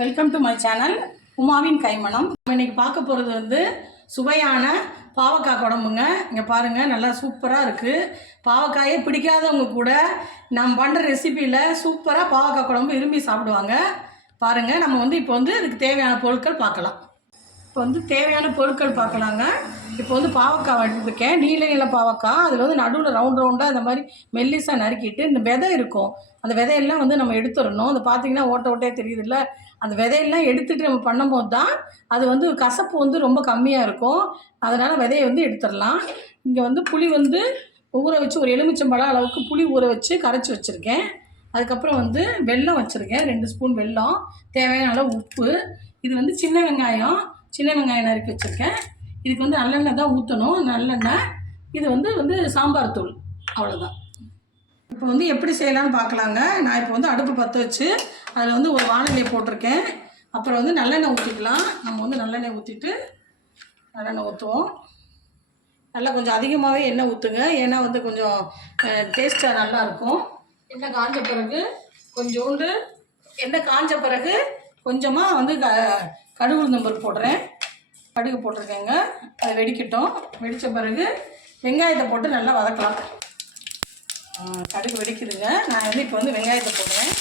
Welcome to my channel உமாவின் கைமணம். இன்னைக்கு பார்க்க போகிறது வந்து சுவையான பாவக்காய் குழம்புங்க. இங்கே பாருங்கள், நல்லா சூப்பராக இருக்குது. பாவக்காயே பிடிக்காதவங்க கூட நம்ம பண்ணுற ரெசிப்பியில் சூப்பராக பாவக்காய் குழம்பு விரும்பி சாப்பிடுவாங்க. பாருங்கள், நம்ம வந்து இப்போ வந்து இதுக்கு தேவையான பொருட்கள் பார்க்கலாம். இப்போ வந்து தேவையான பொருட்கள் பார்க்கலாங்க. இப்போ வந்து பாவக்காய் எடுத்துருக்கேன், நீல நீல பாவக்காய். அதில் வந்து நடுவில் ரவுண்டாக இந்த மாதிரி மெல்லிசாக நறுக்கிட்டு இந்த விதை இருக்கும், அந்த விதையெல்லாம் வந்து நம்ம எடுத்துடணும். அது பார்த்திங்கன்னா ஓட்டையே தெரியுது இல்லை, அந்த விதையெல்லாம் எடுத்துகிட்டு நம்ம பண்ணும்போது தான் அது வந்து கசப்பு வந்து ரொம்ப கம்மியாக இருக்கும். அதனால் விதையை வந்து எடுத்துடலாம். இங்கே வந்து புளி வந்து ஊற வச்சு ஒரு எலுமிச்சம்பழம் அளவுக்கு புளி ஊற வச்சு கரைச்சி வச்சுருக்கேன். அதுக்கப்புறம் வந்து வெல்லம் வச்சுருக்கேன், 2 ஸ்பூன் வெல்லம், தேவையான அளவு உப்பு. இது வந்து சின்ன வெங்காயம் நறுக்கி வச்சுருக்கேன். இதுக்கு வந்து நல்லெண்ணெய் தான் ஊற்றணும், நல்லெண்ணெய். இது வந்து சாம்பார் தூள், அவ்வளோதான். இப்போ வந்து எப்படி செய்யலாம்னு பார்க்கலாங்க. நான் இப்போ வந்து அடுப்பு பற்ற வச்சு அதில் வந்து ஒரு வானலியை போட்டிருக்கேன். அப்புறம் வந்து நல்லெண்ணெய் ஊற்றிக்கலாம். நம்ம வந்து நல்லெண்ணெய் ஊற்றிட்டு நல்லெண்ணெய் ஊற்றுவோம். நல்லா கொஞ்சம் அதிகமாகவே எண்ணெய் ஊற்றுங்க, ஏன்னா வந்து கொஞ்சம் டேஸ்ட்டாக நல்லாயிருக்கும். எண்ணெய் காஞ்ச பிறகு கொஞ்சமாக வந்து கடுகு உளுந்தம்பருப்பு போடுறேன். கடுகு போட்டிருக்கேங்க, அதை வெடிக்கட்டும். வெடித்த பிறகு வெங்காயத்தை போட்டு நல்லா வதக்கலாம். கடுகு வெடிக்குதுங்க. நான் வந்து இப்போ வந்து வெங்காயத்தை போடுறேன்.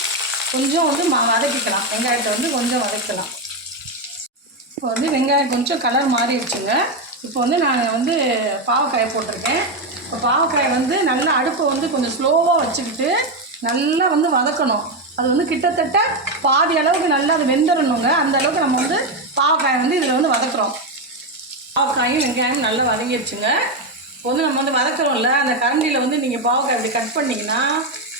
கொஞ்சம் வந்து வதக்கிக்கலாம், வெங்காயத்தை வந்து கொஞ்சம் வதக்கலாம். இப்போ வந்து வெங்காயம் கொஞ்சம் கலர் மாறிடுச்சுங்க. இப்போ வந்து நான் வந்து பாவக்காயை போட்டிருக்கேன். இப்போ பாவக்காயை வந்து நல்லா அடுப்பை வந்து கொஞ்சம் ஸ்லோவாக வச்சுக்கிட்டு நல்லா வந்து வதக்கணும். அது வந்து கிட்டத்தட்ட பாதி அளவுக்கு நல்லா அது வெந்துடணுங்க. அந்த அளவுக்கு நம்ம வந்து பாவக்காயை வந்து இதில் வந்து வதக்குறோம். பாவக்காயும் வெங்காயம் நல்லா வதங்கிடுச்சுங்க. இப்போ வந்து நம்ம வந்து வதக்குறோம்ல, அந்த கரண்டியில் வந்து நீங்கள் பாவக்காய் இப்படி கட் பண்ணிங்கன்னா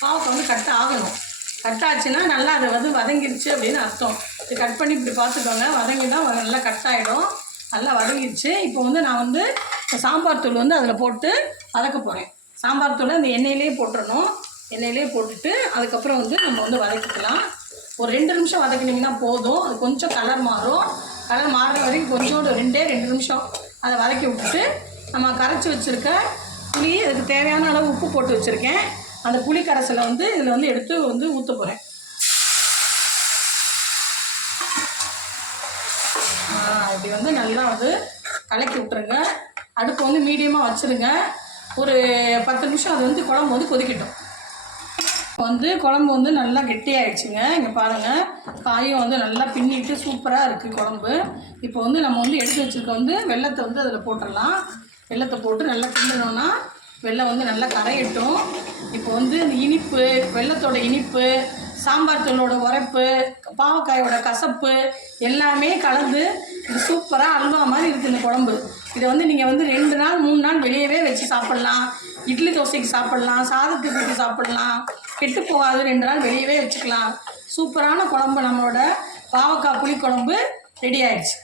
பாவக்காய் வந்து கட் ஆகணும். கட் ஆச்சுன்னா நல்லா அதை வந்து வதங்கிடுச்சு அப்படின்னு அர்த்தம். இது கட் பண்ணி இப்படி பார்த்துக்கோங்க, வதங்கினா நல்லா கட் ஆகிடும். நல்லா வதங்கிடுச்சு. இப்போ வந்து நான் வந்து சாம்பார் தூள் வந்து அதில் போட்டு வதக்க போகிறேன். சாம்பார் தூளை அந்த எண்ணெயிலே போட்டுடணும். எண்ணெயிலே போட்டுட்டு அதுக்கப்புறம் வந்து நம்ம வந்து வதக்கிக்கலாம். ஒரு 2 நிமிஷம் வதக்கினீங்கன்னா போதும். அது கொஞ்சம் கலர் மாறும். கலர் மாறுற வரைக்கும் கொஞ்சோண்டு 2 நிமிஷம் அதை வதக்கி விட்டுட்டு நம்ம கரைச்சி வச்சுருக்க புளி, அதுக்கு தேவையான அளவு உப்பு போட்டு வச்சுருக்கேன். அந்த புளி கரைசலை வந்து இதில் வந்து எடுத்து வந்து ஊற்ற போகிறேன். இப்படி வந்து நல்லா வந்து கலக்கி விட்டுருங்க. அடுப்பு வந்து மீடியமாக வச்சுருங்க. ஒரு 10 நிமிஷம் அது வந்து குழம்பு வந்து கொதிக்கட்டும். இப்போ வந்து குழம்பு வந்து நல்லா கெட்டியாகிடுச்சுங்க. இங்கே பாருங்கள், காயும் வந்து நல்லா பின்னிட்டு சூப்பராக இருக்குது குழம்பு. இப்போ வந்து நம்ம வந்து எடுத்து வச்சுருக்க வந்து வெல்லத்தை வந்து அதில் போட்டுடலாம். வெல்லத்தை போட்டு நல்லா கிண்டணுன்னா வெல்லம் வந்து நல்லா கரையட்டும். இப்போ வந்து இந்த இனிப்பு, வெல்லத்தோட இனிப்பு, சாம்பார் தூளோட உரைப்பு, பாவக்காயோட கசப்பு எல்லாமே கலந்து இது சூப்பராக அல்வா மாதிரி இருக்குது இந்த குழம்பு. இதை வந்து நீங்கள் வந்து 2 நாள் 3 நாள் வெளியவே வச்சு சாப்பிட்லாம். இட்லி தோசைக்கு சாப்பிட்லாம், சாதத்துக்கு ஊற்றி சாப்பிட்லாம், கெட்டு போகாது. 2 நாள் வெளியவே வச்சுக்கலாம். சூப்பரான குழம்பு, நம்மளோட பாவக்காய் புளிக்குழம்பு ரெடி ஆயிடுச்சு.